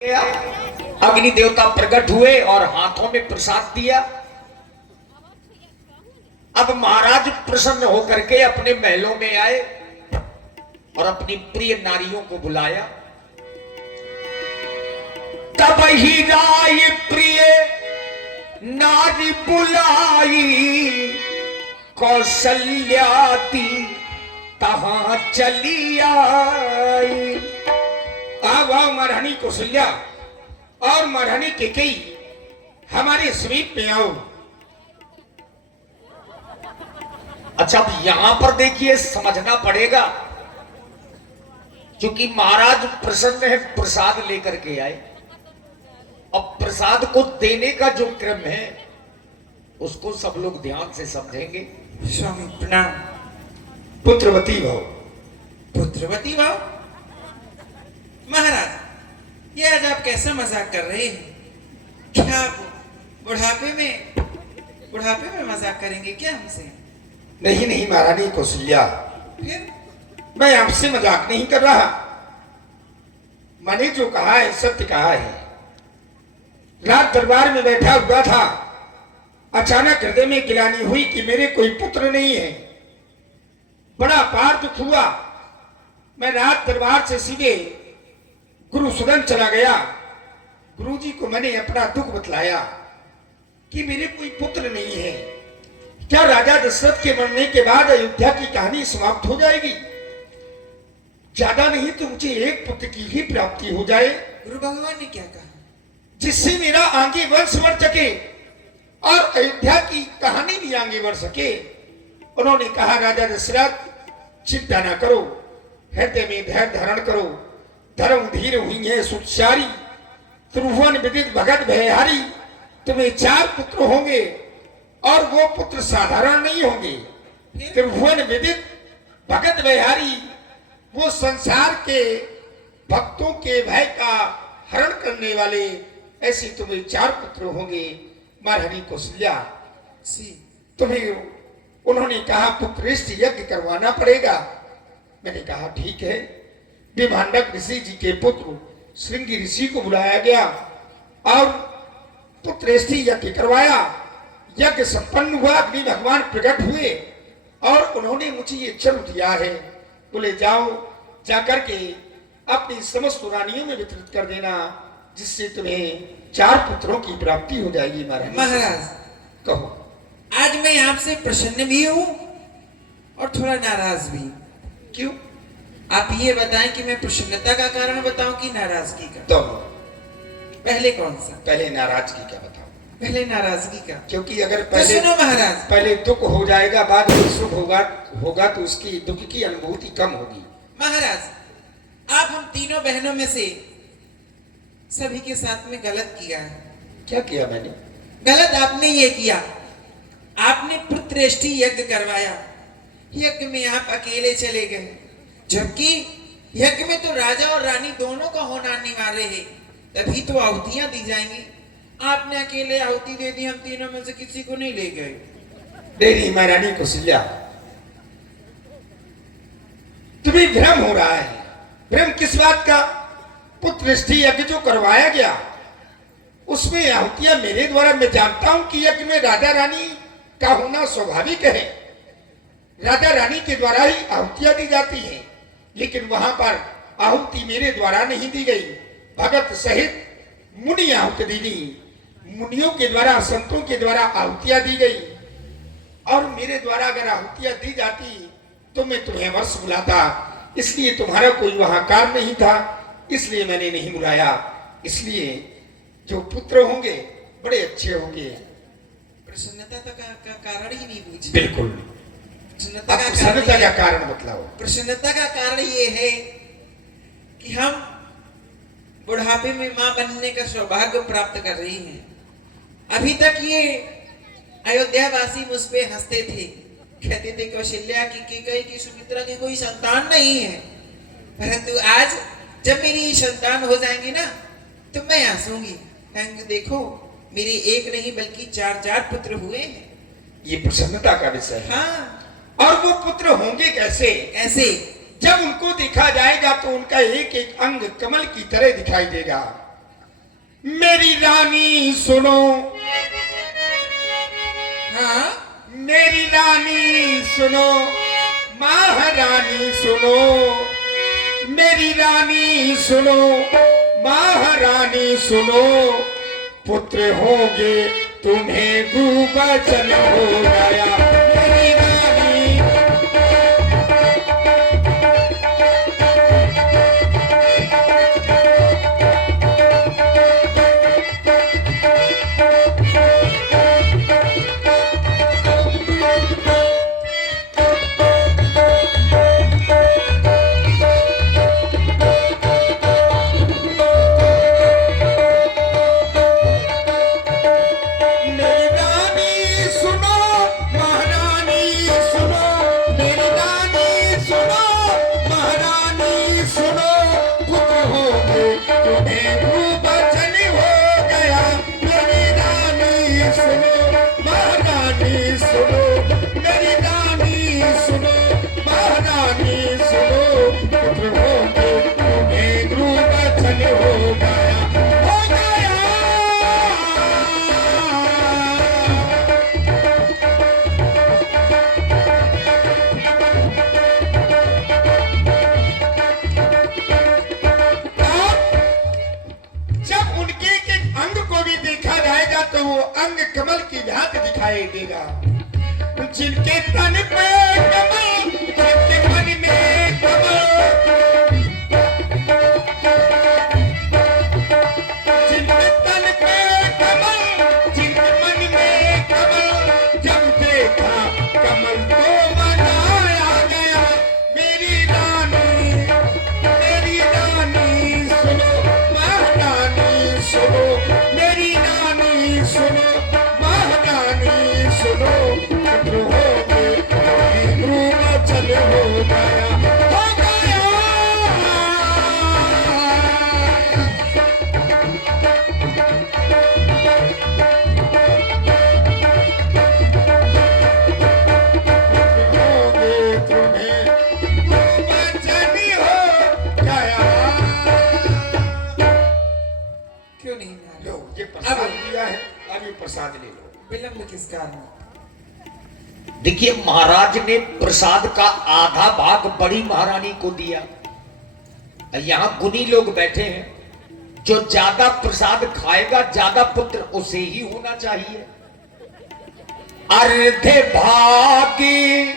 अग्नि देवता प्रकट हुए और हाथों में प्रसाद दिया। अब महाराज प्रसन्न होकर के अपने महलों में आए और अपनी प्रिय नारियों को बुलाया। तब ही राय प्रिय नारी बुलाई, कौशल्या दी तहां चली आई। अब आओ महारानी कौशल्या और महारानी केकई हमारे समीप में आओ। अच्छा, अब यहां पर देखिए, समझना पड़ेगा, क्योंकि महाराज प्रसन्न है, प्रसाद लेकर के आए। अब प्रसाद को देने का जो क्रम है उसको सब लोग ध्यान से समझेंगे। स्वामी प्रणाम। पुत्रवती भव। पुत्रवती भाव? महाराज, ये आज आप कैसा मजाक कर रहे हैं? क्या आप बुढ़ापे में मजाक करेंगे क्या हमसे? नहीं नहीं महारानी कौशल्या, फिर मैं आपसे मजाक नहीं कर रहा। मैंने जो कहा है सत्य कहा है। रात दरबार में बैठा हुआ था, अचानक हृदय में गिलानी हुई कि मेरे कोई पुत्र नहीं है। बड़ा पार दुख हुआ। मैं रात दरबार से सीधे गुरु सदन चला गया। गुरुजी को मैंने अपना दुख बतलाया कि मेरे कोई पुत्र नहीं है। क्या राजा दशरथ के मरने के बाद अयोध्या की कहानी समाप्त हो जाएगी? ज्यादा नहीं तो मुझे एक पुत्र की ही प्राप्ति हो जाए, गुरु भगवान ने क्या कहा? जिससे मेरा आगे वंश बढ़ सके और अयोध्या की कहानी भी आगे बढ़ सके। उन्होंने कहा, राजा दशरथ चिंता ना करो, हृदय में धैर्य धारण करो। धर्म धीर हुई है सुचारी, त्रिभुवन विदित भगत भयहारी। तुम्हें 4 पुत्र होंगे और वो पुत्र साधारण नहीं होंगे। त्रिभुवन विदित भगत भयहारी, वो संसार के भक्तों के भय का हरण करने वाले, ऐसे तुम्हें 4 पुत्र होंगे। महारानी कौशल्या, तुम्हें उन्होंने कहा पुत्रेष्ठ यज्ञ करवाना पड़ेगा। मैंने कहा ठीक है। विभांडक ऋषि जी के पुत्र श्रृंगी ऋषि को बुलाया गया और पुत्रेष्ठी यज्ञ करवाया। यज्ञ संपन्न हुआ, अग्नि भगवान प्रकट हुए और उन्होंने मुझे ये चर दिया है, बोले जाओ जाकर के अपनी समस्त रानियों में वितरित कर देना, जिससे तुम्हें 4 पुत्रों की प्राप्ति हो जाएगी। महाराज, कहो। आज मैं आपसे प्रसन्न भी हूँ और थोड़ा नाराज भी। क्यों? आप ये बताएं कि मैं प्रसन्नता का कारण बताऊं कि नाराजगी का? दोनों। पहले कौन सा? पहले नाराजगी का बताओ। पहले नाराजगी का। क्योंकि अगर तो सुनो महाराज, पहले दुख हो जाएगा, बाद में सुख होगा तो उसकी दुख की अनुभूति कम होगी। महाराज, आप हम तीनों बहनों में से सभी के साथ में गलत किया है। क्या किया मैंने? गलत आपने ये किया, आपने पुत्रेष्ठी यज्ञ करवाया। यज्ञ में आप अकेले चले गए, जबकि यज्ञ में तो राजा और रानी दोनों का होना अनिवार्य है, तभी तो आहुतियां दी जाएंगी। आपने अकेले आहुति दे दी, हम तीनों में से किसी को नहीं ले गए। नहीं महारानी कौशल्या, तुम्हें भ्रम हो रहा है। भ्रम किस बात का? पुत्रेष्ठी यज्ञ जो करवाया गया उसमें आहुतियां मेरे द्वारा, मैं जानता हूं कि यज्ञ में राजा रानी का होना स्वाभाविक है। राजा रानी के द्वारा ही आहुतियां दी जाती हैं, लेकिन वहां पर आहुति मेरे द्वारा नहीं दी गई। भगत सहित मुनि आहुति दी, मुनियों के द्वारा, संतों के द्वारा आहुतियां दी गई। और मेरे द्वारा अगर आहुतियां दी जाती तो मैं तुम्हें वर्ष बुलाता, इसलिए तुम्हारा कोई वहां कार्य नहीं था, इसलिए मैंने नहीं बुलाया। इसलिए जो पुत्र होंगे बड़े अच्छे होंगे। प्रसन्नता का कारण ही नहीं पूछा। बिल्कुल। प्रसन्नता का कारण बतलाओ। प्रसन्नता का कारण ये है कि हम बुढ़ापे में मां बनने का सौभाग्य प्राप्त कर रही हैं। अभी तक ये अयोध्यावासी मुझ पे हंसते थे, कहते थे कौशल्या की, केकई की, सुमित्रा की कोई संतान नहीं है। परंतु आज जब मेरी संतान हो जाएंगी ना, तो मैं हंसूंगी, कहेंगे देखो मेरे एक नहीं बल्कि 4 पुत्र हुए हैं। ये प्रसन्नता का विषय है। हाँ। और वो पुत्र होंगे कैसे? कैसे? जब उनको देखा जाएगा तो उनका एक एक अंग कमल की तरह दिखाई देगा। मेरी रानी सुनो, हाँ मेरी रानी सुनो, महारानी सुनो, मेरी रानी सुनो, महारानी सुनो, पुत्र होंगे तुम्हें गुबचन हो गया। मेरी रानी कमल की झांक दिखाई देगा। जिनके तन पे कमल, जिनके मन में कमल, जिनके तन पे कमल, जिनके मन में कमल, जब देखा कमल तो मनाया गया। मेरी रानी सुनो, महारानी सुनो, मेरी रानी सुनो, सुनो, पुत्र होंगे तुम्हें गुबचन हो गया, हो गया। होंगे तुम्हें गुबचन हो गया। क्यों नहीं नाराज? लो ये प्रसाद दिया है, अब ये प्रसाद ले लो। विलंब किस कारण? देखिए, महाराज ने प्रसाद का आधा भाग बड़ी महारानी को दिया। यहां गुनी लोग बैठे हैं, जो ज्यादा प्रसाद खाएगा ज्यादा पुत्र उसे ही होना चाहिए। अर्धे भागी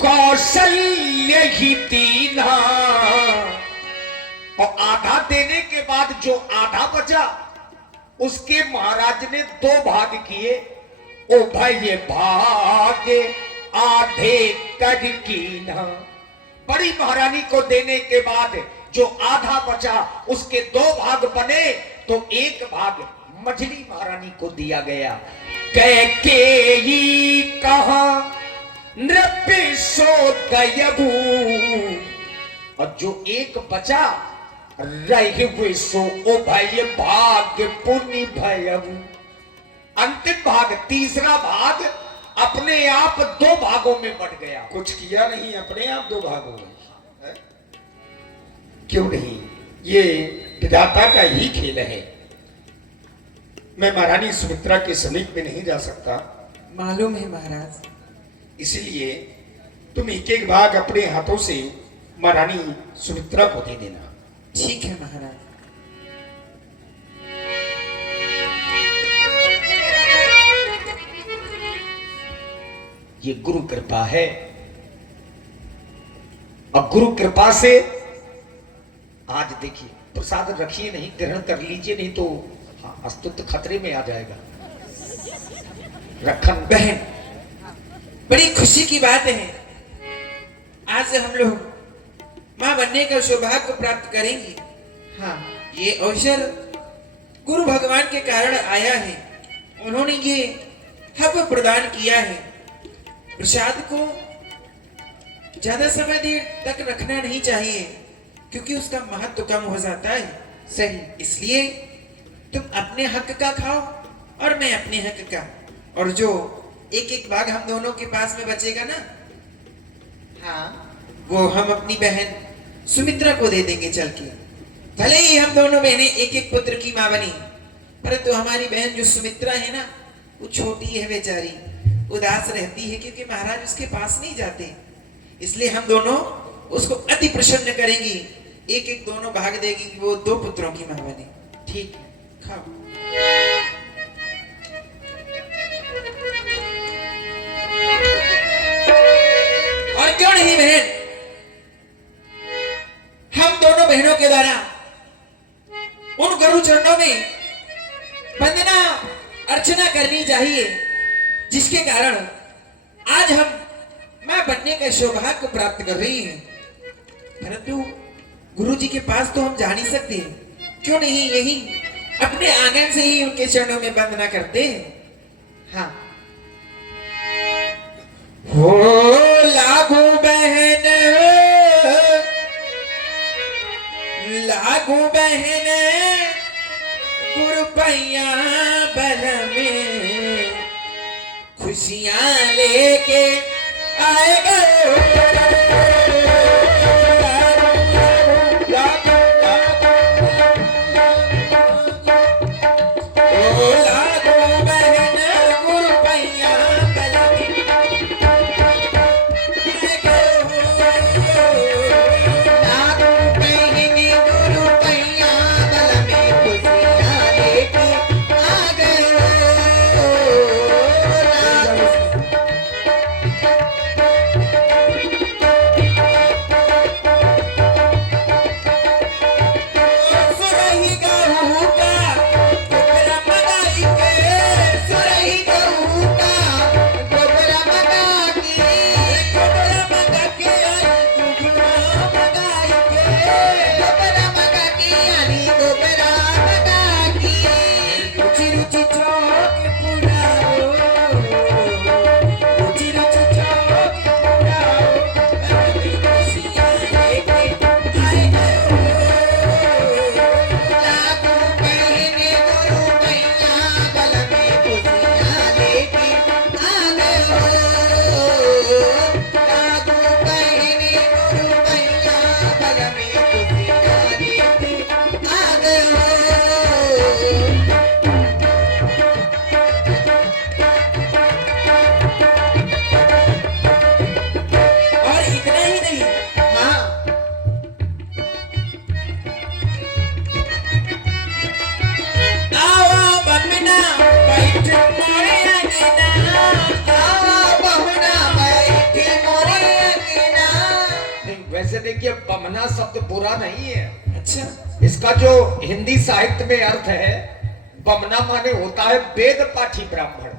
कौशल्य ही तीना, और आधा देने के बाद जो आधा बचा उसके महाराज ने 2 भाग किए। ओ भाई भाग आधे कर कीना, बड़ी महारानी को देने के बाद जो आधा बचा उसके 2 भाग बने, तो 1 भाग मझली महारानी को दिया गया। कैकेयी कहा नृपिशोदयभू, और जो 1 बचा रहे सो ओ भाई भाग्य पुण्य भयभू। अंतिम भाग, तीसरा भाग अपने आप 2 भागों में बट गया। कुछ किया नहीं, अपने आप 2 भाग हो गए। है? क्यों नहीं? ये विधाता का ही खेल है। मैं महारानी सुमित्रा के समीप में नहीं जा सकता। मालूम है महाराज। इसलिए तुम 1-1 भाग अपने हाथों से महारानी सुमित्रा को दे देना। ठीक है महाराज। ये गुरु कृपा है, और गुरु कृपा से आज देखिए प्रसाद रखिए नहीं, ग्रहण कर लीजिए, नहीं तो अस्तित्व खतरे में आ जाएगा। रखन बहन, बड़ी खुशी की बात है, आज हम लोग मां बनने का सौभाग्य प्राप्त करेंगे। हाँ, ये अवसर गुरु भगवान के कारण आया है। उन्होंने ये हक प्रदान किया है। प्रसाद को ज्यादा समय देर तक रखना नहीं चाहिए, क्योंकि उसका महत्व कम हो जाता है। सही, इसलिए तुम अपने हक का खाओ और मैं अपने हक का, और जो 1-1 भाग हम दोनों के पास में बचेगा ना, हाँ, वो हम अपनी बहन सुमित्रा को दे देंगे चल के। भले ही हम दोनों बहनें एक एक पुत्र की मां बनी, परंतु हमारी बहन जो सुमित्रा है ना, वो छोटी है बेचारी, उदास रहती है क्योंकि महाराज उसके पास नहीं जाते। इसलिए हम दोनों उसको अति प्रसन्न करेंगी, एक एक दोनों भाग देगी कि वो 2 पुत्रों की मां बने। ठीक है, खाओ। और क्यों नहीं बहन, हम दोनों बहनों के द्वारा उन गुरु चरणों में वंदना अर्चना करनी चाहिए, जिसके कारण आज हम मां बनने का सौभाग्य प्राप्त कर रही हैं। परंतु गुरु जी के पास तो हम जा नहीं सकते, क्यों नहीं यही अपने आंगन से ही उनके चरणों में वंदना करते हैं। हाँ, हो लागू बहन, लागू बहन गुरुपैया बल में, खुशियां लेके आएगा। वैसे देखिए बमना शब्द बुरा नहीं है। अच्छा, इसका जो हिंदी साहित्य में अर्थ है, बमना माने होता है वेद पाठी ब्राह्मण,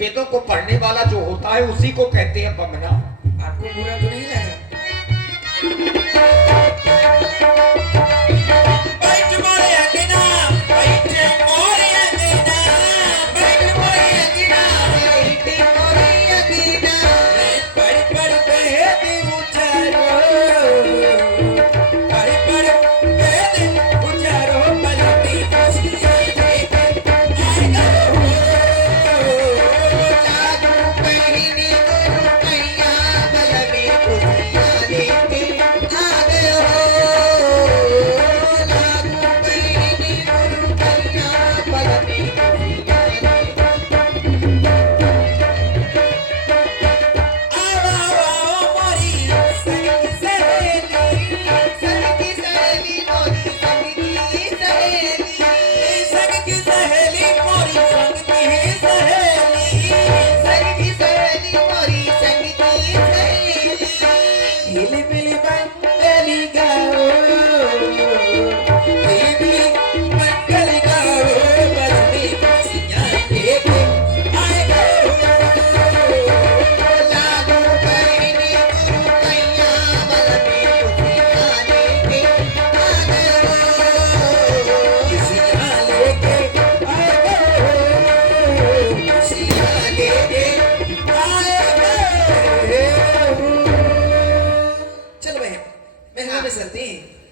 वेदों को पढ़ने वाला जो होता है उसी को कहते हैं बमना। आपको बुरा तो नहीं लगा?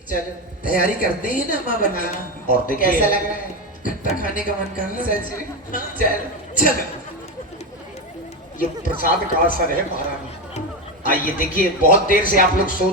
चलो तैयारी करते हैं ना माँ बनने की। और देखिए कैसा लग रहा है? खट्टा खाने का मन कर रहा है? सच में? चलो चलो। ये प्रसाद का असर है महारानी। आइए देखिए, बहुत देर से आप लोग सोच